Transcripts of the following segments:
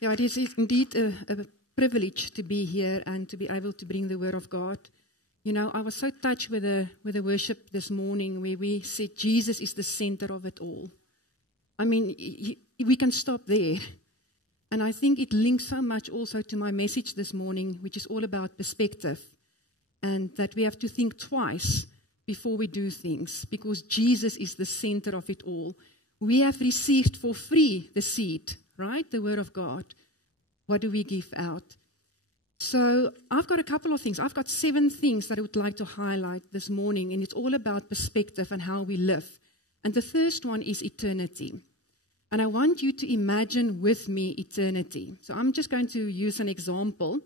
Yeah, it is indeed a privilege to be here and to be able to bring the Word of God. You know, I was so touched with the worship this morning where we said Jesus is the center of it all. I mean, we can stop there. And I think it links so much also to my message this morning, which is all about perspective. And that we have to think twice before we do things, because Jesus is the center of it all. We have received for free the seed, right? The Word of God. What do we give out? So I've got a couple of things. I've got 7 things that I would like to highlight this morning, and it's all about perspective and how we live. And the first one is eternity. And I want you to imagine with me eternity. So I'm just going to use an example,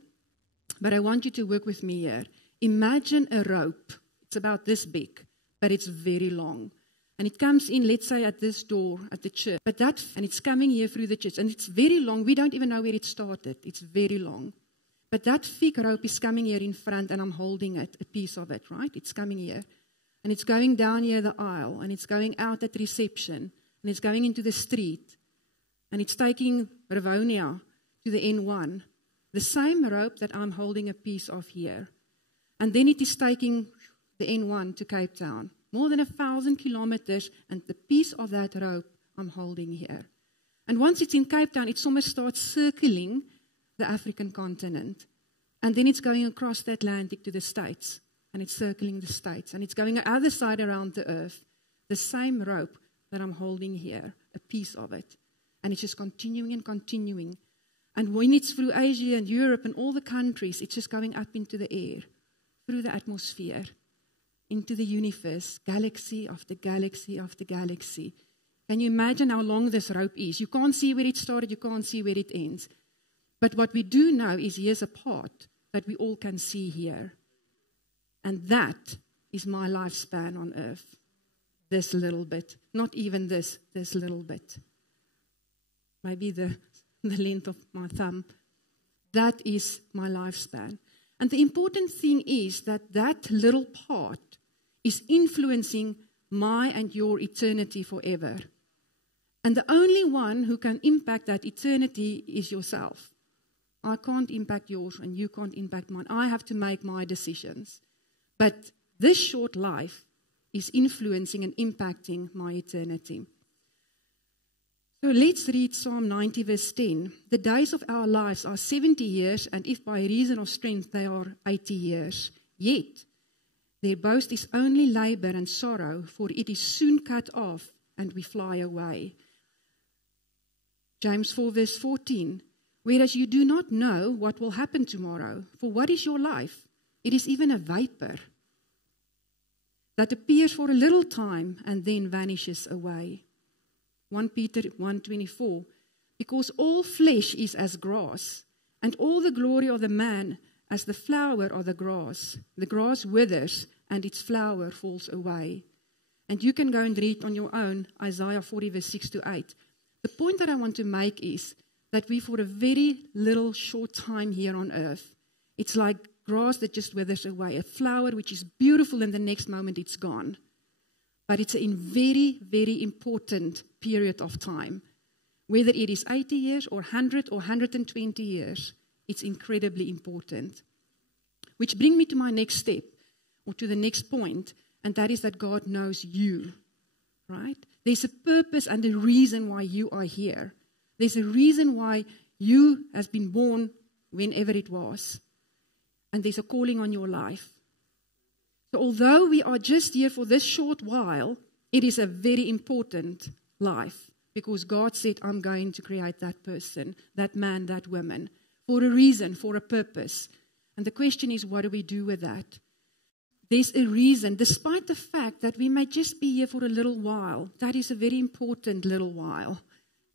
but I want you to work with me here. Imagine a rope. It's about this big, but it's very long. And it comes in, let's say, at this door at the church. And it's coming here through the church. And it's very long. We don't even know where it started. It's very long. But that thick rope is coming here in front, and I'm holding it, a piece of it, right? It's coming here. And it's going down here the aisle, and it's going out at reception, and it's going into the street. And it's taking Rivonia to the N1. The same rope that I'm holding a piece of here. And then it is taking the N1 to Cape Town. More than 1,000 kilometers, and the piece of that rope I'm holding here. And once it's in Cape Town, it almost starts circling the African continent. And then it's going across the Atlantic to the States. And it's circling the States. And it's going the other side around the earth. The same rope that I'm holding here, a piece of it. And it's just continuing and continuing. And when it's through Asia and Europe and all the countries, it's just going up into the air, through the atmosphere, into the universe, galaxy after galaxy after galaxy. Can you imagine how long this rope is? You can't see where it started, you can't see where it ends. But what we do know is here's a part that we all can see here. And that is my lifespan on earth. This little bit. Not even this little bit. Maybe the length of my thumb. That is my lifespan. And the important thing is that that little part is influencing my and your eternity forever. And the only one who can impact that eternity is yourself. I can't impact yours and you can't impact mine. I have to make my decisions. But this short life is influencing and impacting my eternity. So let's read Psalm 90 verse 10. The days of our lives are 70 years, and if by reason of strength they are 80 years. Yet their boast is only labor and sorrow, for it is soon cut off and we fly away. James 4 verse 14. Whereas you do not know what will happen tomorrow, for what is your life? It is even a vapor that appears for a little time and then vanishes away. 1 Peter 1:24. Because all flesh is as grass, and all the glory of the man as the flower of the grass. The grass withers, and its flower falls away. And you can go and read on your own Isaiah 40 verse 6 to 8. The point that I want to make is that we, for a very little short time here on earth, it's like grass that just withers away, a flower which is beautiful, and the next moment it's gone. But it's a very, very important period of time. Whether it is 80 years or 100 or 120 years, it's incredibly important. Which brings me to my next step, or to the next point, and that is that God knows you, right? There's a purpose and a reason why you are here. There's a reason why you has been born whenever it was. And there's a calling on your life. So although we are just here for this short while, it is a very important life. Because God said, I'm going to create that person, that man, that woman, for a reason, for a purpose. And the question is, what do we do with that? There's a reason, despite the fact that we may just be here for a little while. That is a very important little while.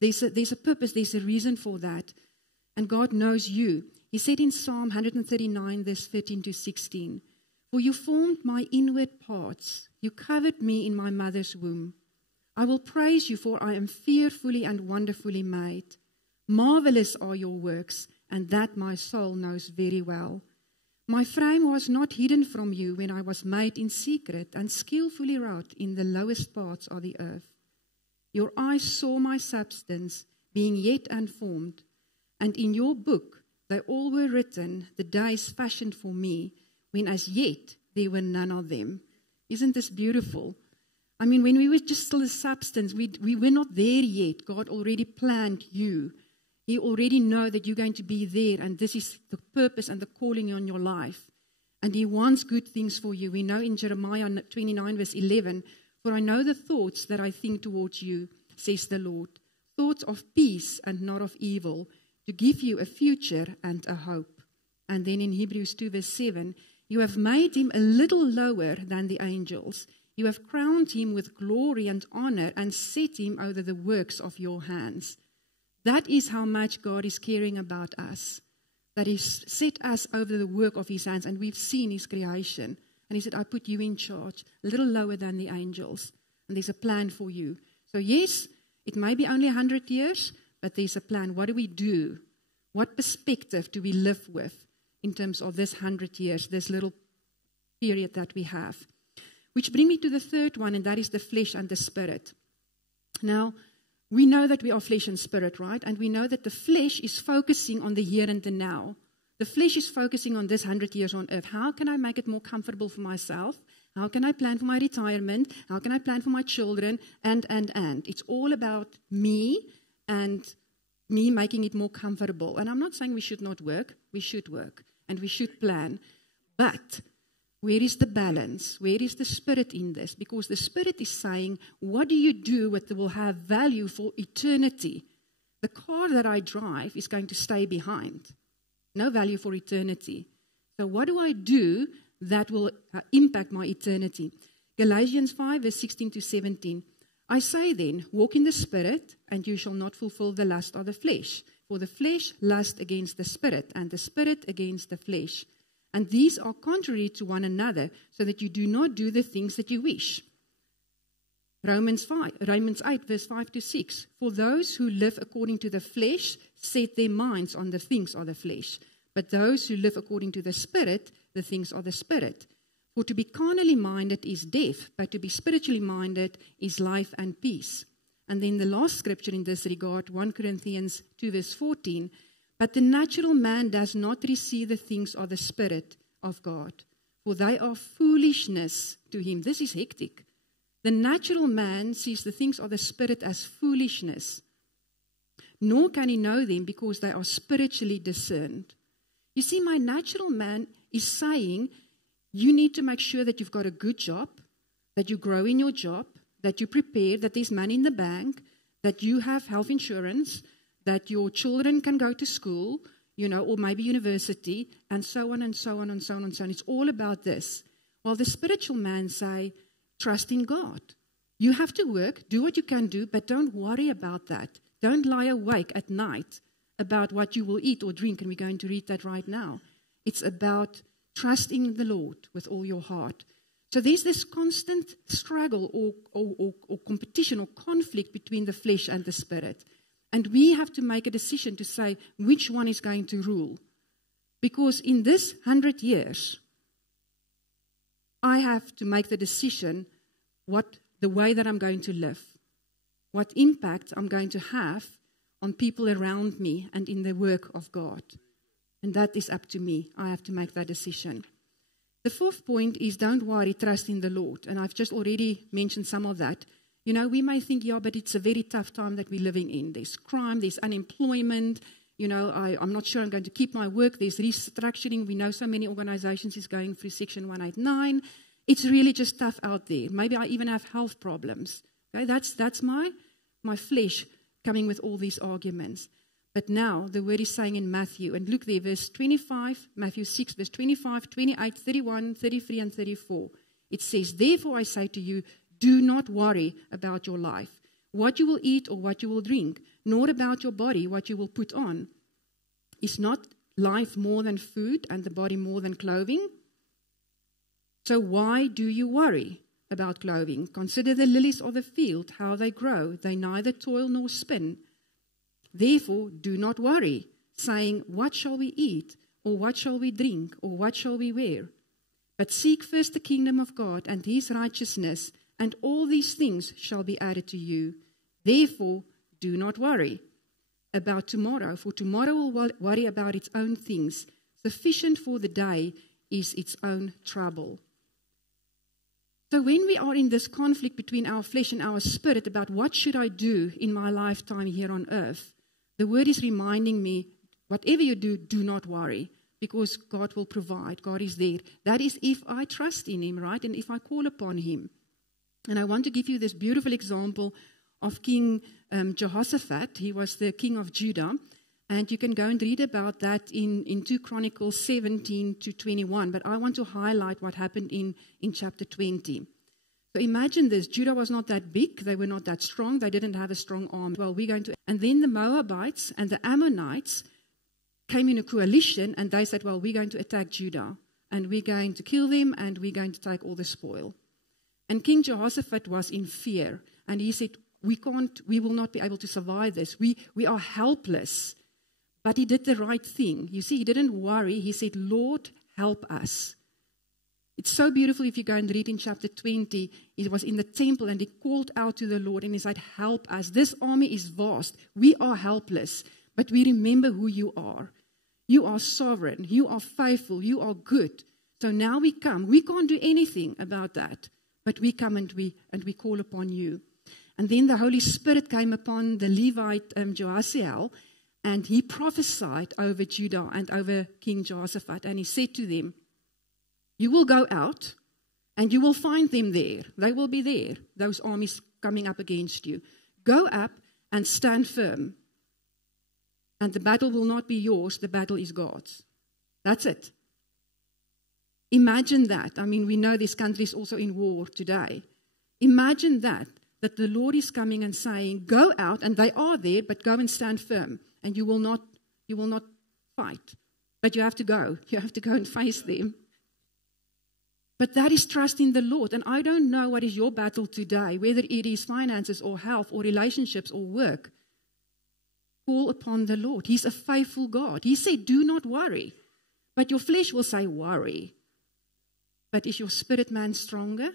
There's a purpose, there's a reason for that. And God knows you. He said in Psalm 139, verse 13 to 16, For you formed my inward parts. You covered me in my mother's womb. I will praise you, for I am fearfully and wonderfully made. Marvelous are your works, and that my soul knows very well. My frame was not hidden from you when I was made in secret and skillfully wrought in the lowest parts of the earth. Your eyes saw my substance, being yet unformed, And in your book they all were written, the days fashioned for me, when as yet there were none of them. Isn't this beautiful? I mean, when we were just still a substance, we were not there yet. God already planned you. He already knows that you're going to be there, and this is the purpose and the calling on your life. And He wants good things for you. We know in Jeremiah 29 verse 11, for I know the thoughts that I think towards you, says the Lord, thoughts of peace and not of evil, to give you a future and a hope. And then in Hebrews 2 verse 7, you have made Him a little lower than the angels. You have crowned Him with glory and honor and set Him over the works of your hands. That is how much God is caring about us. That He set us over the work of His hands, and we've seen His creation. And He said, I put you in charge, a little lower than the angels. And there's a plan for you. So yes, it may be only 100 years, but there's a plan. What do we do? What perspective do we live with in terms of this 100 years, this little period that we have? Which brings me to the third one, and that is the flesh and the spirit. Now, we know that we are flesh and spirit, right? And we know that the flesh is focusing on the here and the now. The flesh is focusing on this 100 years on earth. How can I make it more comfortable for myself? How can I plan for my retirement? How can I plan for my children? And. It's all about me and me making it more comfortable. And I'm not saying we should not work. We should work and we should plan. But where is the balance? Where is the spirit in this? Because the spirit is saying, what do you do that will have value for eternity? The car that I drive is going to stay behind. No value for eternity. So what do I do that will impact my eternity? Galatians 5 verse 16 to 17. I say then, walk in the spirit, and you shall not fulfill the lust of the flesh. For the flesh lusts against the spirit, and the spirit against the flesh. And these are contrary to one another, so that you do not do the things that you wish. Romans 8, verse 5 to 6. For those who live according to the flesh set their minds on the things of the flesh. But those who live according to the Spirit, the things of the Spirit. For to be carnally minded is death, but to be spiritually minded is life and peace. And then the last scripture in this regard, 1 Corinthians 2, verse 14. But the natural man does not receive the things of the Spirit of God, for they are foolishness to him. This is hectic. The natural man sees the things of the Spirit as foolishness, nor can he know them because they are spiritually discerned. You see, my natural man is saying, you need to make sure that you've got a good job, that you grow in your job, that you prepare, that there's money in the bank, that you have health insurance, that your children can go to school, or maybe university, and so on and so on and so on and so on. It's all about this. While the spiritual man say, trust in God. You have to work, do what you can do, but don't worry about that. Don't lie awake at night about what you will eat or drink, and we're going to read that right now. It's about trusting the Lord with all your heart. So there's this constant struggle or competition or conflict between the flesh and the spirit. And we have to make a decision to say which one is going to rule. Because in this 100 years, I have to make the decision the way that I'm going to live, what impact I'm going to have on people around me and in the work of God. And that is up to me. I have to make that decision. The fourth point is don't worry, trust in the Lord. And I've just already mentioned some of that. We may think, but it's a very tough time that we're living in. There's crime, there's unemployment. I'm not sure I'm going to keep my work. There's restructuring. We know so many organizations is going through Section 189. It's really just tough out there. Maybe I even have health problems. Okay, that's my flesh coming with all these arguments. But now the word is saying in Matthew, and look there, verse 25, Matthew 6, verse 25, 28, 31, 33, and 34. It says, therefore I say to you, do not worry about your life, what you will eat or what you will drink, nor about your body, what you will put on. Is not life more than food and the body more than clothing? So why do you worry about clothing? Consider the lilies of the field, how they grow. They neither toil nor spin. Therefore, do not worry, saying, what shall we eat, or what shall we drink, or what shall we wear? But seek first the kingdom of God and his righteousness, and all these things shall be added to you. Therefore, do not worry. about tomorrow, for tomorrow will worry about its own things. Sufficient for the day is its own trouble. So when we are in this conflict between our flesh and our spirit about what should I do in my lifetime here on earth, the word is reminding me, whatever you do, do not worry, because God will provide. God is there. That is if I trust in Him, right? And if I call upon Him. And I want to give you this beautiful example of King Jehoshaphat. He was the king of Judah. And you can go and read about that in 2 Chronicles 17 to 21. But I want to highlight what happened in chapter 20. So imagine this. Judah was not that big. They were not that strong. They didn't have a strong army. Well, we're going to... And then the Moabites and the Ammonites came in a coalition. And they said, well, we're going to attack Judah. And we're going to kill them. And we're going to take all the spoil. And King Jehoshaphat was in fear. And he said, we will not be able to survive this. We are helpless. But he did the right thing. You see, he didn't worry. He said, Lord, help us. It's so beautiful if you go and read in chapter 20. He was in the temple and he called out to the Lord and he said, help us. This army is vast. We are helpless. But we remember who you are. You are sovereign. You are faithful. You are good. So now we come. We can't do anything about that. But we come and we call upon you. And then the Holy Spirit came upon the Levite Joasiel. And he prophesied over Judah and over King Jehoshaphat. And he said to them, you will go out and you will find them there. They will be there, those armies coming up against you. Go up and stand firm. And the battle will not be yours. The battle is God's. That's it. Imagine that. I mean, we know this country is also in war today. Imagine that the Lord is coming and saying, go out, and they are there, but go and stand firm. And you will not fight. But you have to go. You have to go and face them. But that is trust in the Lord. And I don't know what is your battle today, whether it is finances or health or relationships or work. Call upon the Lord. He's a faithful God. He said, do not worry. But your flesh will say, worry. But is your spirit man stronger?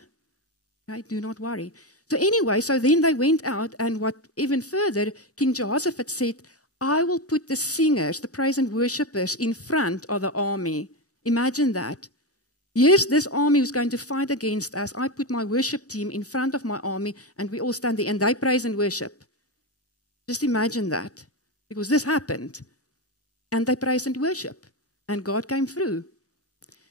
Okay, do not worry. So anyway, so then they went out, and what even further, King Jehoshaphat said, I will put the singers, the praise and worshippers, in front of the army. Imagine that. Here's this army who's going to fight against us. I put my worship team in front of my army, and we all stand there, and they praise and worship. Just imagine that, because this happened. And they praised and worship, and God came through.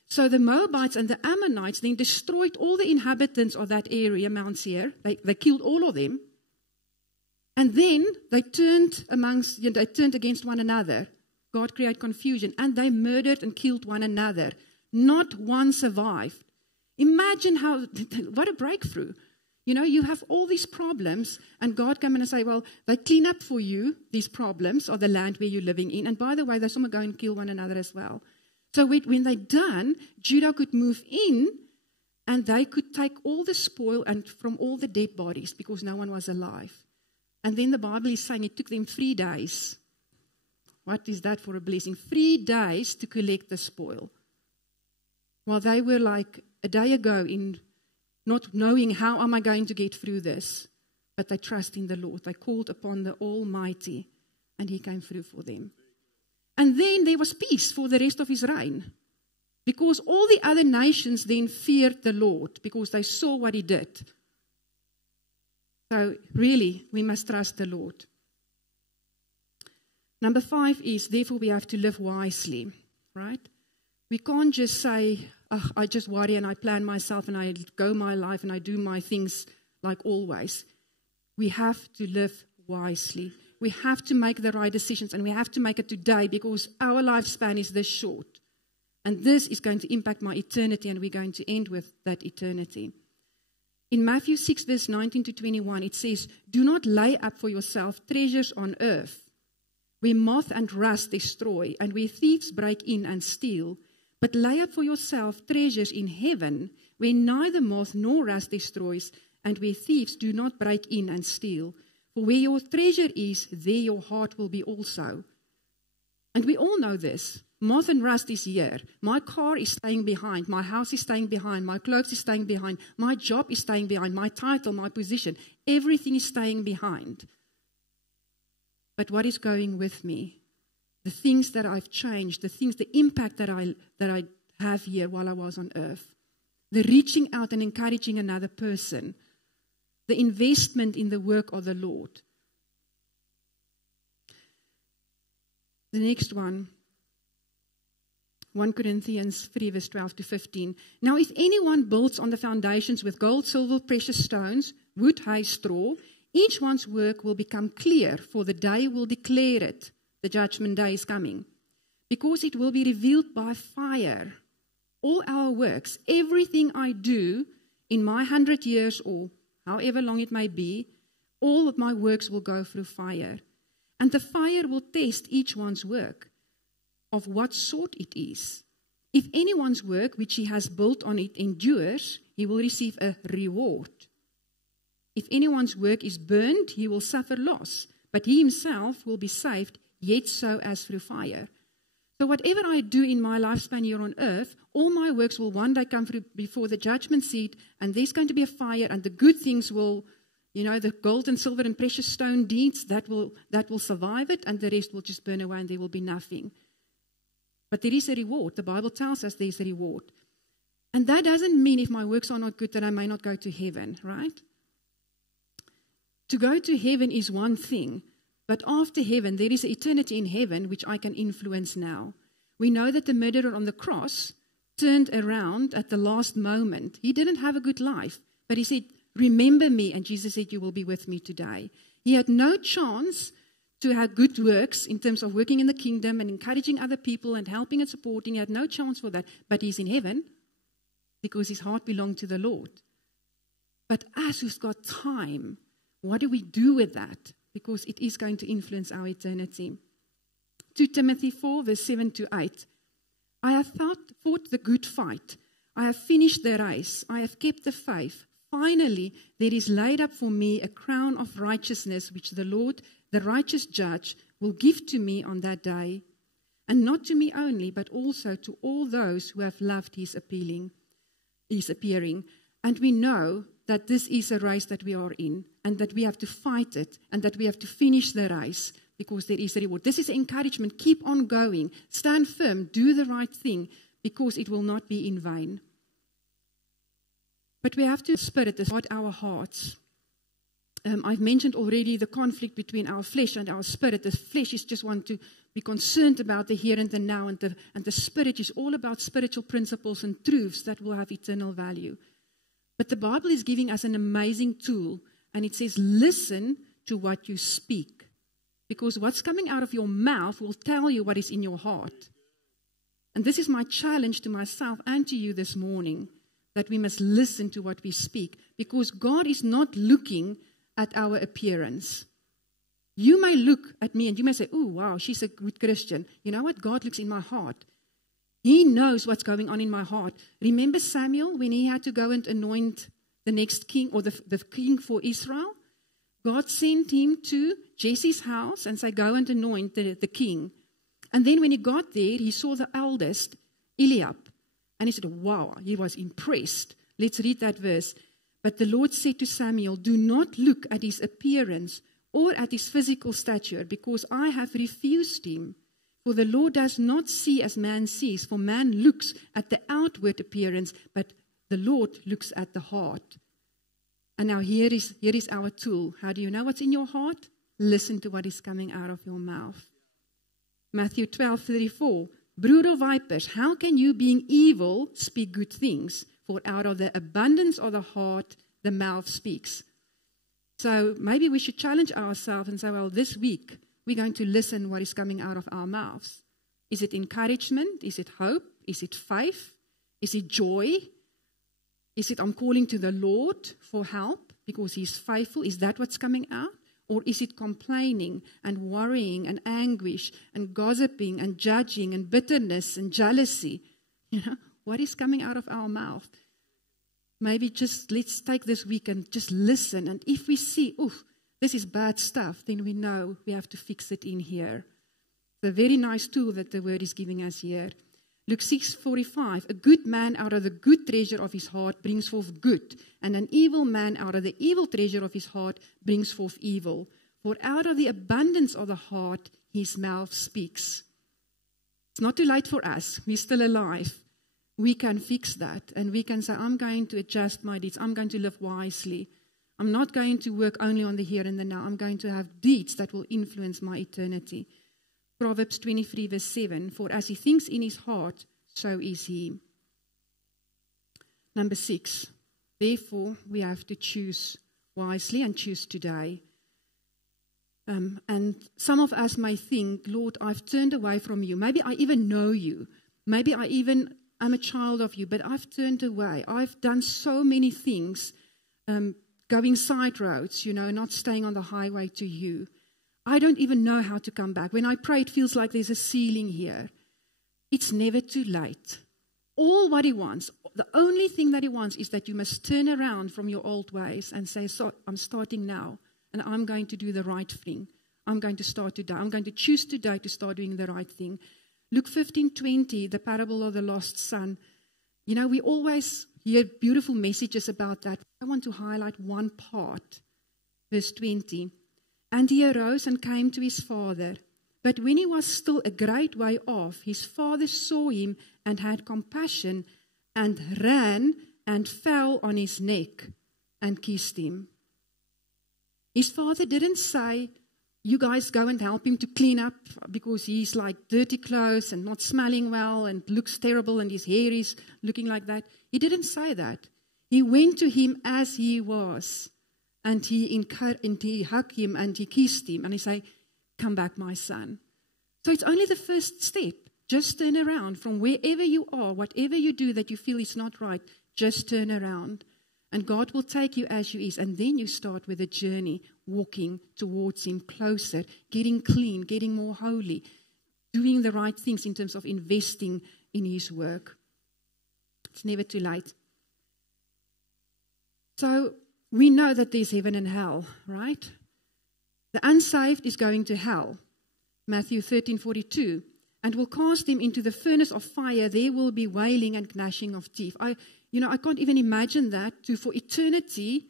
So the Moabites and the Ammonites then destroyed all the inhabitants of that area, Mount Seir. They killed all of them. And then they turned against one another. God created confusion. And they murdered and killed one another. Not one survived. Imagine what a breakthrough. You know, you have all these problems, and God come in and say, well, they clean up for you these problems of the land where you're living in. And by the way, some are going to kill one another as well. So when they're done, Judah could move in, and they could take all the spoil and from all the dead bodies, because no one was alive. And then the Bible is saying it took them 3 days. What is that for a blessing? 3 days to collect the spoil. While they were like a day ago in not knowing how am I going to get through this. But they trust in the Lord. They called upon the Almighty, and He came through for them. And then there was peace for the rest of His reign. Because all the other nations then feared the Lord, because they saw what He did. So really, we must trust the Lord. Number 5 is, therefore we have to live wisely, right? We can't just say, oh, I just worry and I plan myself and I go my life and I do my things like always. We have to live wisely. We have to make the right decisions, and we have to make it today, because our lifespan is this short. And this is going to impact my eternity, and we're going to end with that eternity. In Matthew 6, verse 19 to 21, it says, do not lay up for yourself treasures on earth, where moth and rust destroy, and where thieves break in and steal. But lay up for yourself treasures in heaven, where neither moth nor rust destroys, and where thieves do not break in and steal. For where your treasure is, there your heart will be also. And we all know this. Moth and rust is here. My car is staying behind. My house is staying behind. My clothes is staying behind. My job is staying behind. My title, my position, everything is staying behind. but what is going with me. The things that I've changed, the impact that I have here while I was on earth. The reaching out and encouraging another person. The investment in the work of the Lord. The next one, 1 Corinthians 3 verse 12 to 15. Now if anyone builds on the foundations with gold, silver, precious stones, wood, hay, straw, each one's work will become clear, for the day will declare it. The judgment day is coming. Because it will be revealed by fire. All our works, everything I do in my 100 years or however long it may be, all of my works will go through fire. And the fire will test each one's work, of what sort it is. If anyone's work which he has built on it endures, he will receive a reward. If anyone's work is burned, he will suffer loss, but he himself will be saved, yet so as through fire. So whatever I do in my lifespan here on earth, all my works will one day come through before the judgment seat, and there's going to be a fire, and the good things will, the gold and silver and precious stone deeds, that will survive it, and the rest will just burn away and there will be nothing. But there is a reward. The Bible tells us there's a reward. And that doesn't mean if my works are not good that I may not go to heaven, right? To go to heaven is one thing, but after heaven, there is an eternity in heaven which I can influence now. We know that the murderer on the cross turned around at the last moment. He didn't have a good life, but he said, remember me, and Jesus said, you will be with me today. He had no chance to have good works in terms of working in the kingdom and encouraging other people and helping and supporting. He had no chance for that, but he's in heaven because his heart belonged to the Lord. But us who's got time, what do we do with that? Because it is going to influence our eternity. 2 Timothy 4, verse 7 to 8. I have fought the good fight. I have finished the race. I have kept the faith. Finally, there is laid up for me a crown of righteousness, which the Lord, the righteous judge, will give to me on that day. And not to me only, but also to all those who have loved his appearing. And we know that this is a race that we are in, and that we have to fight it, and that we have to finish the race, because there is a reward. This is encouragement. Keep on going. Stand firm. Do the right thing, because it will not be in vain. But we have to spirit guard our hearts. I've mentioned already the conflict between our flesh and our spirit. The flesh is just want to be concerned about the here and the now, and the spirit is all about spiritual principles and truths that will have eternal value. But the Bible is giving us an amazing tool, and it says, listen to what you speak. Because what's coming out of your mouth will tell you what is in your heart. And this is my challenge to myself and to you this morning, that we must listen to what we speak. Because God is not looking at our appearance. You may look at me and you may say, oh, wow, she's a good Christian. You know what? God looks in my heart. He knows what's going on in my heart. Remember Samuel when he had to go and anoint the next king, or the king for Israel? God sent him to Jesse's house and said, go and anoint the king. And then when he got there, he saw the eldest, Eliab. And he said, wow, he was impressed. Let's read that verse. But the Lord said to Samuel, do not look at his appearance or at his physical stature, because I have refused him. For the Lord does not see as man sees, for man looks at the outward appearance, but the Lord looks at the heart. And now here is our tool. How do you know what's in your heart? Listen to what is coming out of your mouth. Matthew 12:34. Brood of vipers, how can you, being evil, speak good things? For out of the abundance of the heart, the mouth speaks. So maybe we should challenge ourselves and say, well, this week, we're going to listen what is coming out of our mouths. Is it encouragement? Is it hope? Is it faith? Is it joy? Is it I'm calling to the Lord for help because he's faithful? Is that what's coming out? Or is it complaining and worrying and anguish and gossiping and judging and bitterness and jealousy? What is coming out of our mouth? Maybe just let's take this week and just listen. And if we see, this is bad stuff, then we know we have to fix it in here. It's a very nice tool that the word is giving us here. Luke 6:45, a good man out of the good treasure of his heart brings forth good, and an evil man out of the evil treasure of his heart brings forth evil. For out of the abundance of the heart, his mouth speaks. It's not too late for us. We're still alive. We can fix that. And we can say, I'm going to adjust my deeds. I'm going to live wisely. I'm not going to work only on the here and the now. I'm going to have deeds that will influence my eternity. Proverbs 23 verse 7, for as he thinks in his heart, so is he. Number 6, therefore we have to choose wisely and choose today. And some of us may think, Lord, I've turned away from you. Maybe I even know you. Maybe I even am a child of you, but I've turned away. I've done so many things, going side roads, not staying on the highway to you. I don't even know how to come back. When I pray, it feels like there's a ceiling here. It's never too late. All what he wants, the only thing that he wants is that you must turn around from your old ways and say, so I'm starting now. And I'm going to do the right thing. I'm going to start today. I'm going to choose today to start doing the right thing. Luke 15:20, the parable of the lost son. We always hear beautiful messages about that. I want to highlight one part. Verse 20. And he arose and came to his father. But when he was still a great way off, his father saw him and had compassion and ran and fell on his neck and kissed him. His father didn't say, you guys go and help him to clean up because he's like dirty clothes and not smelling well and looks terrible and his hair is looking like that. He didn't say that. He went to him as he was and he hugged him and he kissed him and he said, come back, my son. So it's only the first step. Just turn around from wherever you are, whatever you do that you feel is not right, just turn around. And God will take you as you is. And then you start with a journey, walking towards him closer, getting clean, getting more holy, doing the right things in terms of investing in his work. It's never too late. So we know that there's heaven and hell, right? The unsaved is going to hell. Matthew 13:42. And will cast them into the furnace of fire. There will be wailing and gnashing of teeth. I can't even imagine that to, for eternity,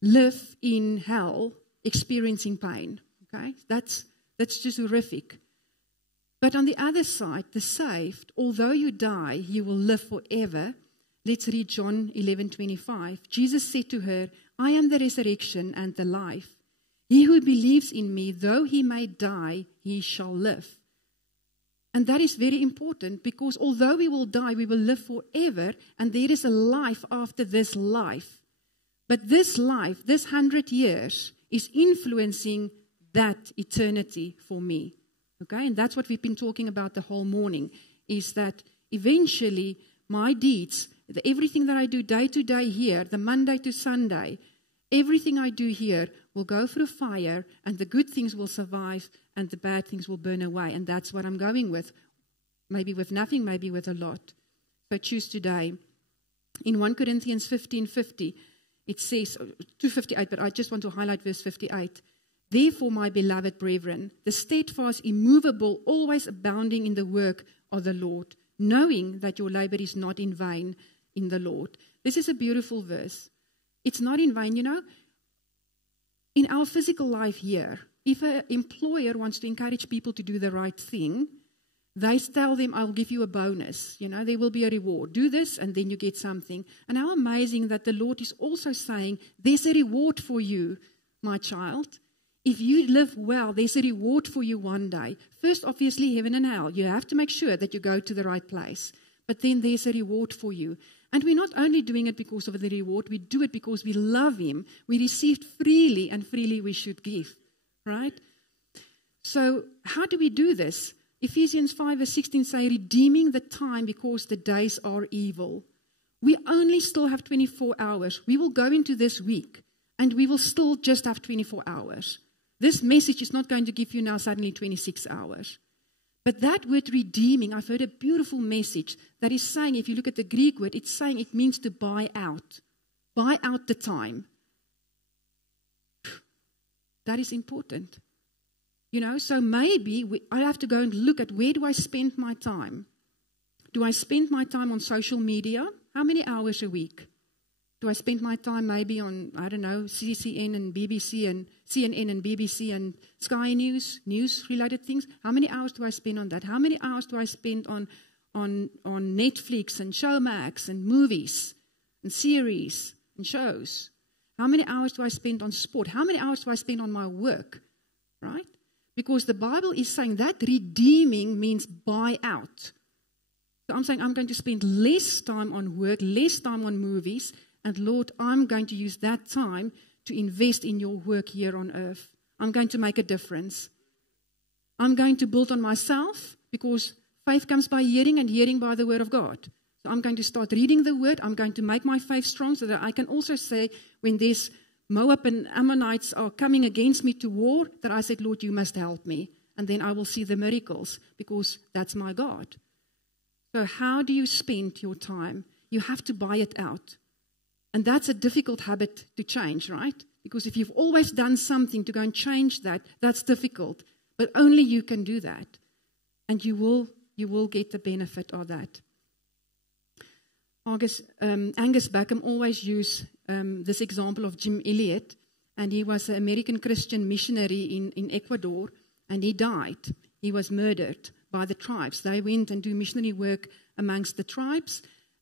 live in hell, experiencing pain. Okay, that's just horrific. But on the other side, the saved, although you die, you will live forever. Let's read John 11:25. Jesus said to her, I am the resurrection and the life. He who believes in me, though he may die, he shall live. And that is very important because although we will die, we will live forever and there is a life after this life. But this life, this 100 years, is influencing that eternity for me. Okay, and that's what we've been talking about the whole morning, is that eventually my deeds, everything that I do day to day here, the Monday to Sunday, everything I do here will go through fire and the good things will survive and the bad things will burn away. And that's what I'm going with. Maybe with nothing, maybe with a lot. So choose today. In 1 Corinthians 15:50, it says, 2:58, but I just want to highlight verse 58. Therefore, my beloved brethren, the steadfast, immovable, always abounding in the work of the Lord, knowing that your labor is not in vain in the Lord. This is a beautiful verse. It's not in vain, In our physical life here, if an employer wants to encourage people to do the right thing, they tell them, I'll give you a bonus. There will be a reward. Do this and then you get something. And how amazing that the Lord is also saying, there's a reward for you, my child. If you live well, there's a reward for you one day. First, obviously, heaven and hell. You have to make sure that you go to the right place. But then there's a reward for you. And we're not only doing it because of the reward, we do it because we love him. We received freely and freely we should give. Right? So how do we do this? Ephesians 5 verse 16 say, redeeming the time because the days are evil. We only still have 24 hours. We will go into this week and we will still just have 24 hours. This message is not going to give you now suddenly 26 hours. But that word redeeming, I've heard a beautiful message that is saying, if you look at the Greek word, it's saying it means to buy out. Buy out the time. That is important. So maybe I have to go and look at where do I spend my time? Do I spend my time on social media? How many hours a week? Do I spend my time maybe on, I don't know, CCN and BBC and CNN and BBC and Sky News, news-related things? How many hours do I spend on that? How many hours do I spend on Netflix and Showmax and movies and series and shows? How many hours do I spend on sport? How many hours do I spend on my work? Right? Because the Bible is saying that redeeming means buy out. So I'm saying I'm going to spend less time on work, less time on movies, and Lord, I'm going to use that time to invest in your work here on earth. I'm going to make a difference. I'm going to build on myself because faith comes by hearing and hearing by the word of God. So I'm going to start reading the word. I'm going to make my faith strong so that I can also say when there's Moab and Ammonites are coming against me to war, that I said, Lord, you must help me. And then I will see the miracles because that's my God. So how do you spend your time? You have to buy it out. And that's a difficult habit to change, right? Because if you've always done something to go and change that, that's difficult. But only you can do that. And you will get the benefit of that. Angus Beckham always used this example of Jim Elliot. And he was an American Christian missionary in Ecuador. And he died. He was murdered by the tribes. They went and do missionary work amongst the tribes.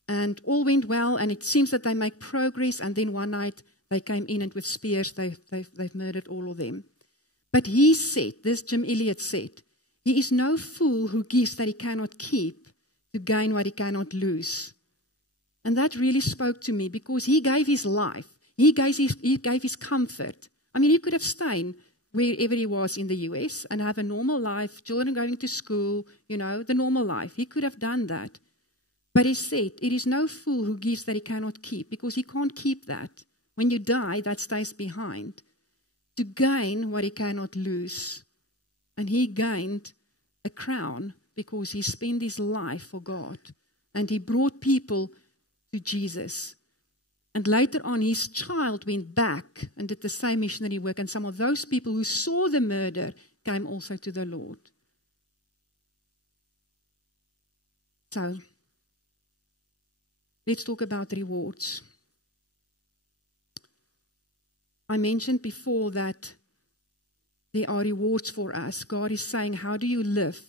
And all went well, and it seems that they make progress, and then one night they came in and with spears they've murdered all of them. But he said, this Jim Elliot said, he is no fool who gives that he cannot keep to gain what he cannot lose. And that really spoke to me because he gave his life. He gave his comfort. I mean, he could have stayed wherever he was in the US and have a normal life, children going to school, the normal life. He could have done that. But he said, it is no fool who gives that he cannot keep, because he can't keep that. When you die, that stays behind. To gain what he cannot lose. And he gained a crown because he spent his life for God. And he brought people to Jesus. And later on, his child went back and did the same missionary work. And some of those people who saw the murder came also to the Lord. So, let's talk about rewards. I mentioned before that there are rewards for us. God is saying, how do you live?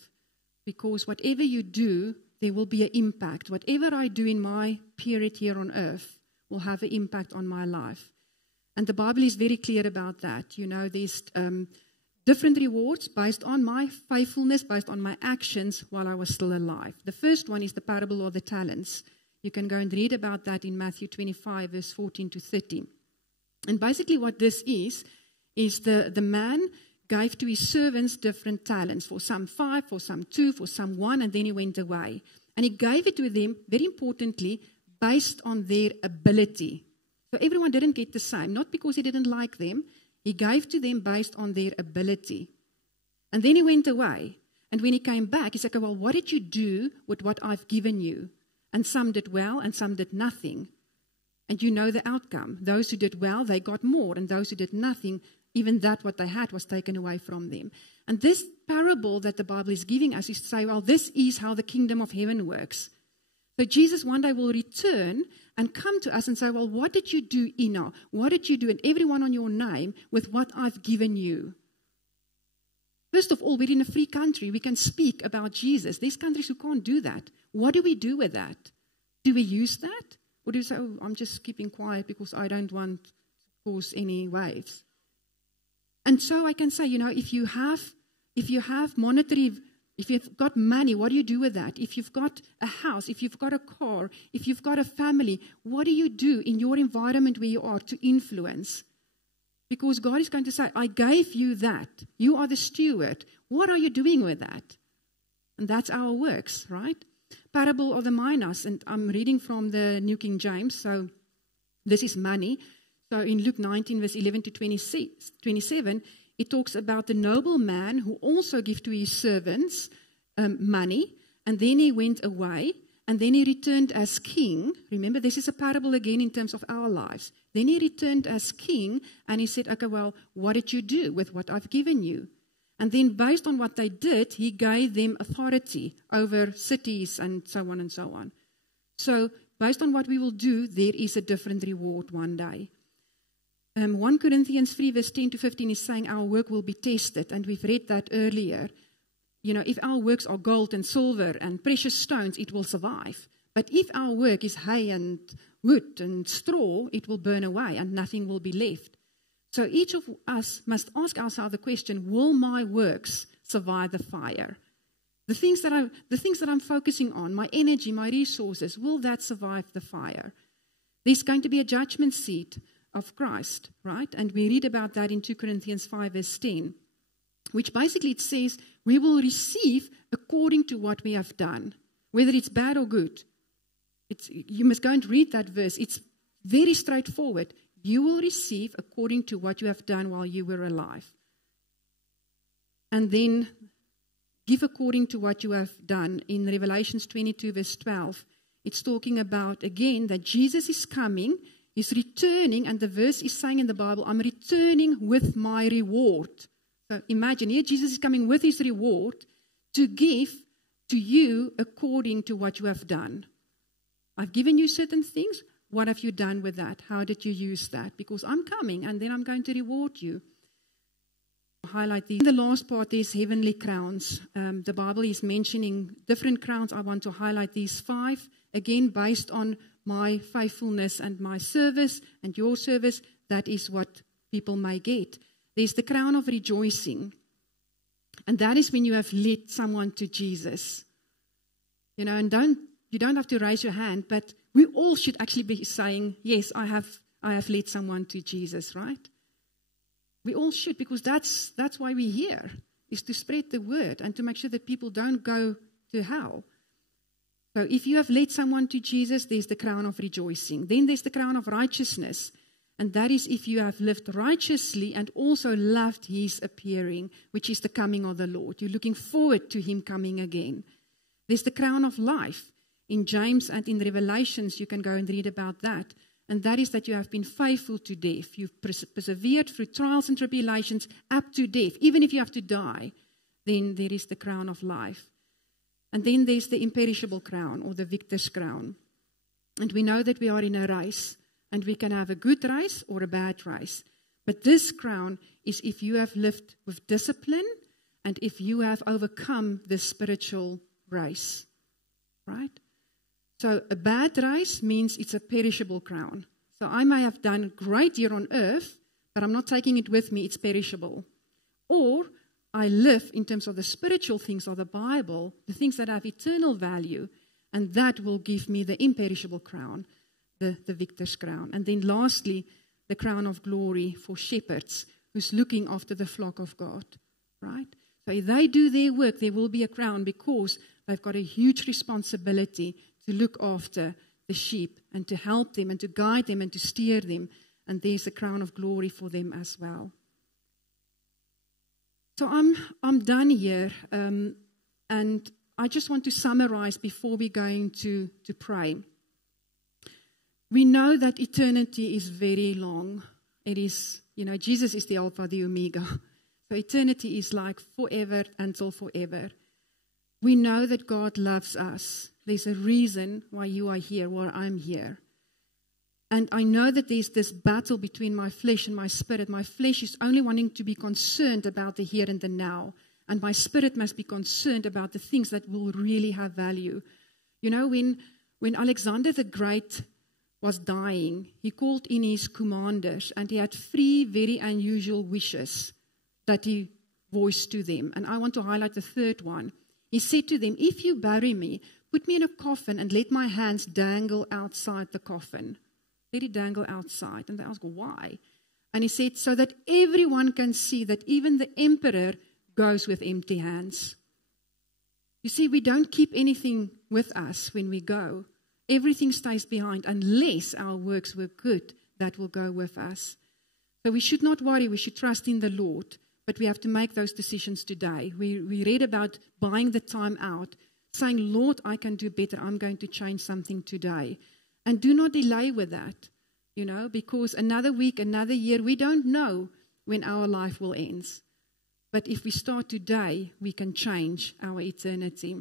Because whatever you do, there will be an impact. Whatever I do in my period here on earth will have an impact on my life. And the Bible is very clear about that. There's different rewards based on my faithfulness, based on my actions while I was still alive. The first one is the parable of the talents. You can go and read about that in Matthew 25, verse 14 to 30. And basically what this is the man gave to his servants different talents. For some 5, for some 2, for some 1, and then he went away. And he gave it to them, very importantly, based on their ability. So everyone didn't get the same, not because he didn't like them. He gave to them based on their ability. And then he went away. And when he came back, he said, okay, well, what did you do with what I've given you? And some did well, and some did nothing. And you know the outcome. Those who did well, they got more. And those who did nothing, even that what they had was taken away from them. And this parable that the Bible is giving us is to say, well, this is how the kingdom of heaven works. So Jesus one day will return and come to us and say, well, what did you do, Ina? What did you do, and everyone on your name, with what I've given you? First of all, we're in a free country. We can speak about Jesus. There's countries who can't do that. What do we do with that? Do we use that? Or do we say, oh, I'm just keeping quiet because I don't want to cause any waves? And so I can say, if you have monetary, if you've got money, what do you do with that? If you've got a house, if you've got a car, if you've got a family, what do you do in your environment where you are to influence? Because God is going to say, I gave you that. You are the steward. What are you doing with that? And that's our works, right? Parable of the minas. And I'm reading from the New King James. So this is money. So in Luke 19, verse 11 to 27, it talks about the noble man who also gave to his servants money. And then he went away. And then he returned as king. Remember, this is a parable again in terms of our lives. Then he returned as king, and he said, okay, well, what did you do with what I've given you? And then based on what they did, he gave them authority over cities and so on and so on. So based on what we will do, there is a different reward one day. 1 Corinthians 3 verse 10 to 15 is saying our work will be tested, and we've read that earlier. You know, if our works are gold and silver and precious stones, it will survive. But if our work is hay and wood and straw, it will burn away and nothing will be left. So each of us must ask ourselves the question, will my works survive the fire? The things that I'm focusing on, my energy, my resources, will that survive the fire? There's going to be a judgment seat of Christ, right? And we read about that in 2 Corinthians 5 verse 10, which basically it says we will receive according to what we have done, whether it's bad or good. You must go and read that verse. It's very straightforward. You will receive according to what you have done while you were alive. And then give according to what you have done. In Revelations 22 verse 12, it's talking about, again, that Jesus is coming, he's returning, and the verse is saying in the Bible, I'm returning with my reward. So imagine, here Jesus is coming with his reward to give to you according to what you have done. I've given you certain things. What have you done with that? How did you use that? Because I'm coming and then I'm going to reward you. Highlight these. In the last part, there's heavenly crowns. The Bible is mentioning different crowns. I want to highlight these 5. Again, based on my faithfulness and my service and your service, that is what people may get. There's the crown of rejoicing. And that is when you have led someone to Jesus. You know, and you don't have to raise your hand, but we all should actually be saying, yes, I have led someone to Jesus, right? We all should, because that's why we're here, is to spread the word and to make sure that people don't go to hell. So if you have led someone to Jesus, there's the crown of rejoicing. Then there's the crown of righteousness. And that is if you have lived righteously and also loved his appearing, which is the coming of the Lord. You're looking forward to him coming again. There's the crown of life. In James and in Revelations, you can go and read about that. And that is that you have been faithful to death. You've persevered through trials and tribulations up to death. Even if you have to die, then there is the crown of life. And then there's the imperishable crown, or the victor's crown. And we know that we are in a race, and we can have a good race or a bad race. But this crown is if you have lived with discipline and if you have overcome the spiritual race. Right? So a bad race means it's a perishable crown. So I may have done great here on earth, but I'm not taking it with me, it's perishable. Or I live in terms of the spiritual things of the Bible, the things that have eternal value, and that will give me the imperishable crown, the victor's crown. And then lastly, the crown of glory for shepherds who's looking after the flock of God, right? So if they do their work, there will be a crown because they've got a huge responsibility to look after the sheep and to help them and to guide them and to steer them. And there's a crown of glory for them as well. So I'm done here. And I just want to summarize before we're going to pray. We know that eternity is very long. It is, Jesus is the Alpha, the Omega. So eternity is like forever until forever. We know that God loves us. There's a reason why you are here, why I'm here. And I know that there's this battle between my flesh and my spirit. My flesh is only wanting to be concerned about the here and the now. And my spirit must be concerned about the things that will really have value. When Alexander the Great was dying, he called in his commanders and he had 3 very unusual wishes that he voiced to them. And I want to highlight the 3rd one. He said to them, if you bury me, put me in a coffin and let my hands dangle outside the coffin. Let it dangle outside. And they asked, why? And he said, so that everyone can see that even the emperor goes with empty hands. You see, we don't keep anything with us when we go. Everything stays behind unless our works were good. That will go with us. So we should not worry. We should trust in the Lord. But we have to make those decisions today. We read about buying the time out, saying, Lord, I can do better. I'm going to change something today. And do not delay with that, because another week, another year, we don't know when our life will end. But if we start today, we can change our eternity.